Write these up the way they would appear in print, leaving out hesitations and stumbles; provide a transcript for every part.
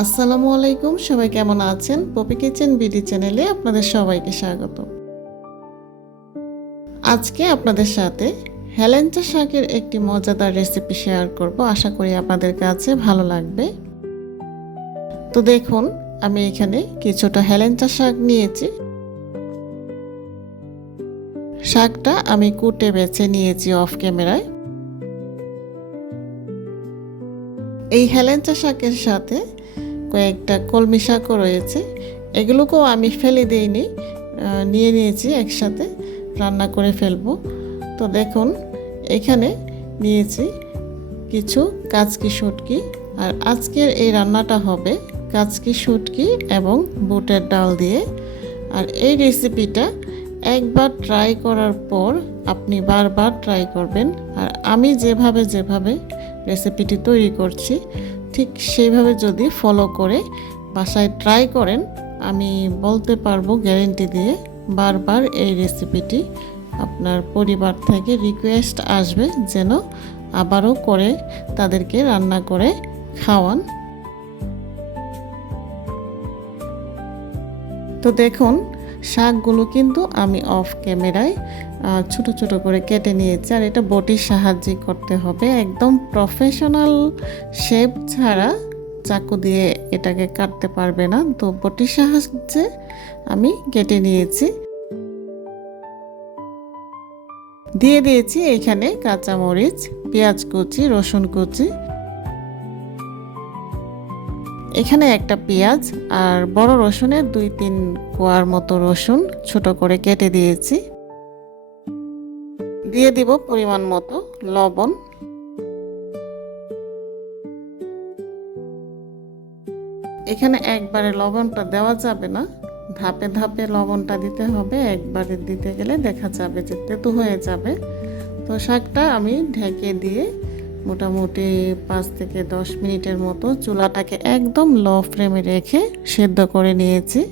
আসসালামু আলাইকুম, সবাই কেমন আছেন? পপি কিচেন বিডি চ্যানেলে আপনাদের সবাইকে স্বাগত। আজকে আপনাদের সাথে হেলেঞ্চা শাকের একটি মজাদার রেসিপি শেয়ার করব। আশা করি আপনাদের কাছে ভালো লাগবে। তো দেখুন, আমি এখানে কিছুটা হেলেঞ্চা শাক নিয়েছি। শাকটা আমি কুটে বেছে নিয়েছি অফ ক্যামেরায়। এই হেলেঞ্চা শাকের সাথে কয়েকটা কলমি শাকও রয়েছে, এগুলোকেও আমি ফেলে দিইনি, নিয়ে নিয়েছি একসাথে, রান্না করে ফেলবো। তো দেখুন, এখানে নিয়েছি কিছু কাচকি শুটকি, আর আজকের এই রান্নাটা হবে কাচকি শুটকি এবং বুটের ডাল দিয়ে। আর এই রেসিপিটা একবার ট্রাই করার পর আপনি বারবার ট্রাই করবেন। আর আমি যেভাবে রেসিপিটি তৈরি করছি ঠিক সেইভাবে যদি ফলো করে বাসায় ট্রাই করেন, আমি বলতে পারবো গ্যারেন্টি দিয়ে বারবার এই রেসিপিটি আপনার পরিবার থেকে রিকোয়েস্ট আসবে যেন আবারও করে তাদেরকে রান্না করে খাওয়ান। তো দেখুন, শাকগুলো কিন্তু আমি অফ ক্যামেরায় ছোট ছোট করে কেটে নিয়েছি। আর এটা বটির সাহায্যে করতে হবে, একদম প্রফেশনাল শেপ ছাড়া চাকু দিয়ে এটাকে কাটতে পারবে না। তো বটির সাহায্যে আমি কেটে নিয়েছি। দিয়ে দিয়েছি এখানে কাঁচামরিচ, পেঁয়াজ কুচি, রসুন কুচি, এখানে একটা পেঁয়াজ আর বড় রসুনের 2-3 কোয়ার মতো রসুন ছোট করে কেটে দিয়েছি। দিয়ে দিব পরিমাণ মতো লবণ। এখানে একবারে লবণটা দেওয়া যাবে না, ধাপে ধাপে লবণটা দিতে হবে। একবারে দিতে গেলে দেখা যাবে যে তেতো হয়ে যাবে। তো শাকটা আমি ঢেকে দিয়ে মোটামুটি 5 থেকে 10 মিনিটের মতো চুলাটাকে একদম লো ফ্লেমে রেখে সেদ্ধ করে নিয়েছি।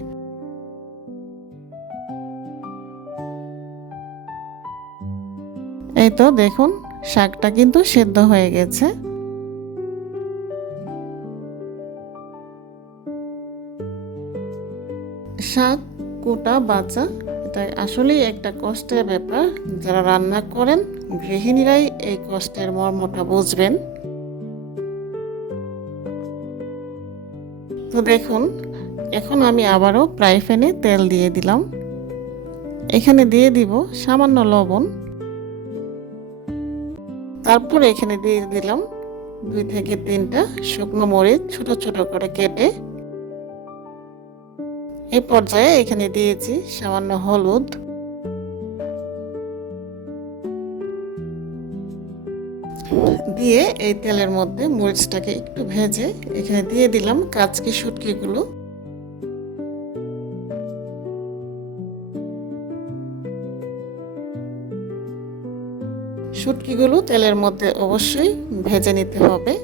এই তো দেখুন, শাকটা কিন্তু সেদ্ধ হয়ে গেছে। শাক কোটা বাছা এটা আসলেই একটা কষ্টের ব্যাপার। যারা রান্না করেন গৃহিণীরাই এই কষ্টের মর্মটা বুঝবেন। তো দেখুন, এখন আমি আবারও ফ্রাই প্যানে তেল দিয়ে দিলাম। এখানে দিয়ে দিব সামান্য লবণ। তারপর এখানে দিয়ে দিলাম 2 থেকে 3টা শুকনো মরিচ ছোট ছোট করে কেটে। এই পর্যায়ে এখানে দিয়েছি সামান্য হলুদ, দিয়ে এই তেলের মধ্যে মরিচটাকে একটু ভেজে এখানে দিয়ে দিলাম কাচকি শুটকিগুলো। শুটকিগুলো তেলের মধ্যে অবশ্যই ভেজে নিতে হবে,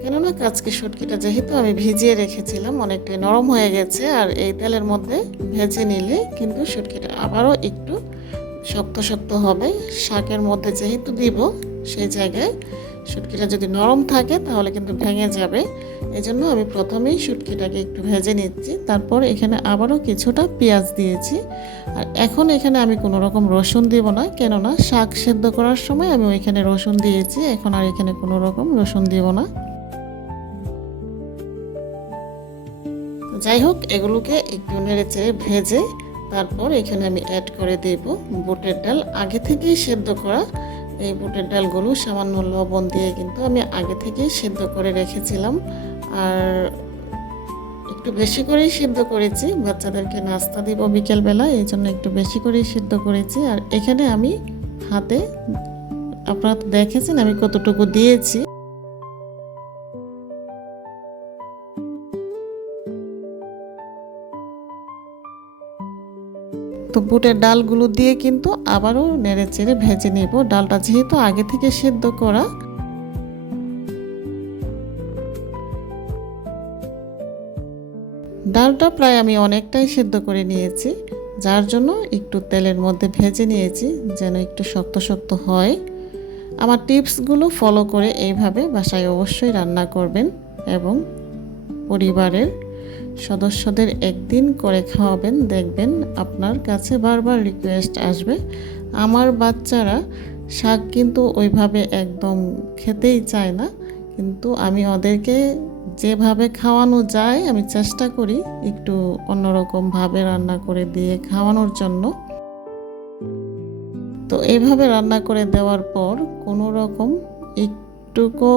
কেননা কাচকি শুটকিটা যেহেতু আমি ভিজিয়ে রেখেছিলাম অনেকটাই নরম হয়ে গেছে। আর এই তেলের মধ্যে ভেজে নিলে কিন্তু শুটকিটা আবারও একটু শক্ত শক্ত হবে। শাকের মধ্যে যেহেতু দিব সেই জায়গায় শুটকিটা যদি নরম থাকে তাহলে কিন্তু ভেঙে যাবে। এজন্য আমি প্রথমেই শুটকিটাকে একটু ভেজে নিচ্ছি। তারপর এখানে আবারও কিছুটা পেঁয়াজ দিয়েছি। আর এখন এখানে আমি কোনো রকম রসুন দিব না, কেননা শাক সেদ্ধ করার সময় আমি ওইখানে রসুন দিয়েছি। এখন আর এখানে কোনো রকম রসুন দিব না। যাই হোক, এগুলোকে একটু নেড়ে চেড়ে ভেজে তারপর এখানে আমি অ্যাড করে দেব বুটের ডাল, আগে থেকেই সেদ্ধ করা। এই বুটের ডালগুলো সামান্য লবণ দিয়ে কিন্তু আমি আগে থেকেই সেদ্ধ করে রেখেছিলাম। আর একটু বেশি করেই সেদ্ধ করেছি, বাচ্চাদেরকে নাস্তা দিব বিকেলবেলা, এই জন্য একটু বেশি করেই সেদ্ধ করেছি। আর এখানে আমি হাতে, আপনারা তো দেখেছেন আমি কতটুকু দিয়েছি। তো বুটের ডালগুলো দিয়ে কিন্তু আবারও নেড়ে চেড়ে ভেজে নেব। ডালটা যেহেতু আগে থেকে সেদ্ধ করা, ডালটা প্রায় আমি অনেকটাই সেদ্ধ করে নিয়েছি, যার জন্য একটু তেলের মধ্যে ভেজে নিয়েছি যেন একটু শক্ত শক্ত হয়। আমার টিপসগুলো ফলো করে এইভাবে বাসায় অবশ্যই রান্না করবেন এবং পরিবারের সদস্যদের একদিন করে খাওয়াবেন, দেখবেন আপনার কাছে বারবার রিকোয়েস্ট আসবে। আমার বাচ্চারা শাক কিন্তু ওইভাবে একদম খেতেই চায় না, কিন্তু আমি ওদেরকে যেভাবে খাওয়ানো যায় আমি চেষ্টা করি একটু অন্যরকমভাবে রান্না করে দিয়ে খাওয়ানোর জন্য। তো এইভাবে রান্না করে দেওয়ার পর কোনো রকম একটুকু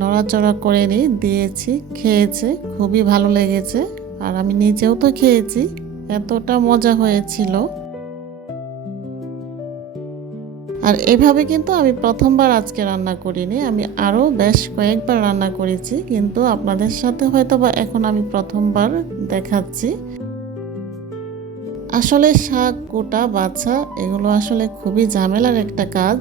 নড়াচড়া করে দিয়েছি, খেয়েছে, খুবই ভালো লেগেছে। আর আমি নিজেও তো খেয়েছি, এতটা মজা হয়েছিল। আর এভাবে কিন্তু আমি প্রথমবার আজকে রান্না করিনি, আমি আরও বেশ কয়েকবার রান্না করেছি, কিন্তু আপনাদের সাথে হয়তোবা এখন আমি প্রথমবার দেখাচ্ছি। আসলে শাক কোটা বাছা এগুলো আসলে খুবই ঝামেলার একটা কাজ।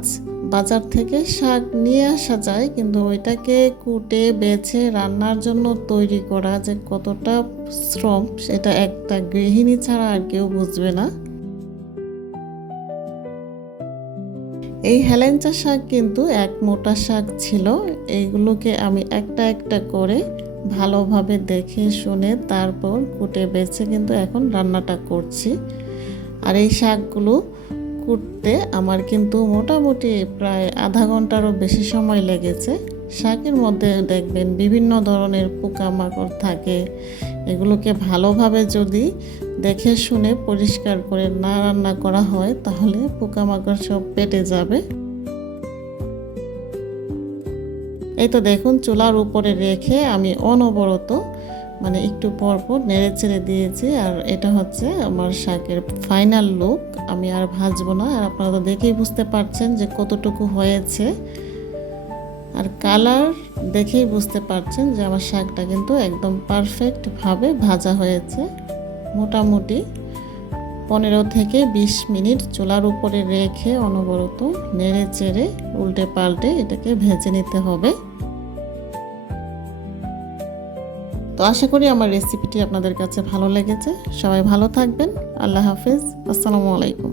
বাজার থেকে শাক নিয়ে আসা যায়, কিন্তু ওইটাকে কুটে বেছে রান্নার জন্য তৈরি করা যে কতটা শ্রম সেটা একটা গৃহিণী ছাড়া আর কেউ বুঝবে না। এই হেলেঞ্চা শাক কিন্তু এক মোটা শাক ছিল। এইগুলোকে আমি একটা একটা করে ভালোভাবে দেখে শুনে তারপর কুটে বেছে কিন্তু এখন রান্নাটা করছি। আর এই শাকগুলো কুটতে আমার কিন্তু মোটামুটি প্রায় আধা ঘন্টারও বেশি সময় লেগেছে। শাকের মধ্যে দেখবেন বিভিন্ন ধরনের পোকামাকড় থাকে, এগুলোকে ভালোভাবে যদি দেখে শুনে পরিষ্কার করে না রান্না করা হয় তাহলে পোকামাকড় সব পেটে যাবে। এই তো দেখুন চুলার উপরে রেখে আমি অনবরত একটু পর পর নেড়ে চেড়ে দিয়েছি। আর এটা হচ্ছে আমার শাকের ফাইনাল লুক। আমি আর ভাজবো না, আর আপনারা তো দেখেই বুঝতে পারছেন যে কতটুকু হয়েছে। আর কালার দেখেই বুঝতে পারছেন যে আমার শাকটা কিন্তু একদম পারফেক্টভাবে ভাজা হয়েছে। মোটামুটি 15 থেকে 20 মিনিট চুলার উপরে রেখে অনবরত নেড়ে চেড়ে উল্টে পাল্টে এটাকে ভেজে নিতে হবে। তো আশা করি আমার রেসিপিটি আপনাদের কাছে ভালো লেগেছে। সবাই ভালো থাকবেন। আল্লাহ হাফেজ। আসসালামু আলাইকুম।